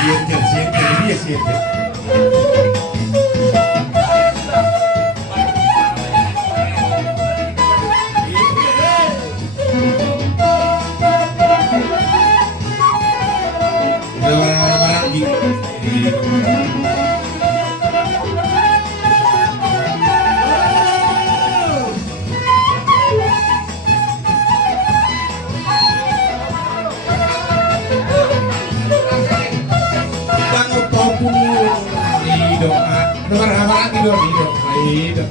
Siente, dia siente. Udah barang-barang gitu. Nomor hidup.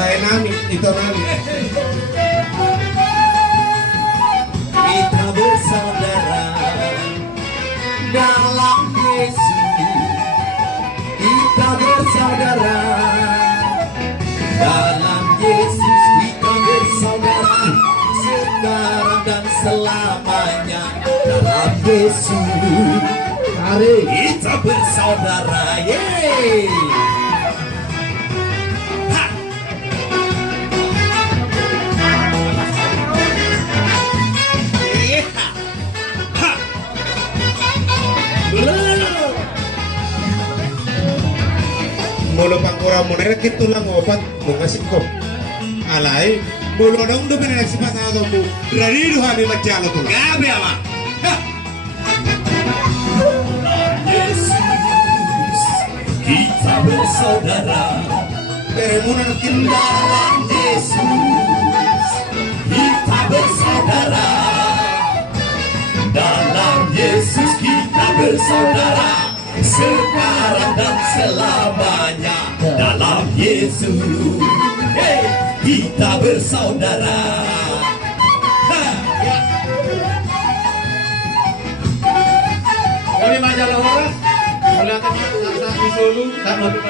Lain nami, itu nami. Kita bersaudara dalam Yesus. Kita bersaudara dalam Yesus. Kita bersaudara sekarang dan selamanya dalam Yesus. Mari kita bersaudara, yeay. Mulu pangkurang monera gitu lang opat mo ngasip ko. Alay, mulu dong do pinagsipat na ito mo. Dari duha ni magjalo to. Gabi ama. Yesus, kita bersaudara. Pero muna natin Dalam Yesus, kita bersaudara. Dalam Yesus kita bersaudara. Sekarang dan selamanya dalam Yesus. Hey, kita bersaudara. Kami majalah orang, melihat di Solo dan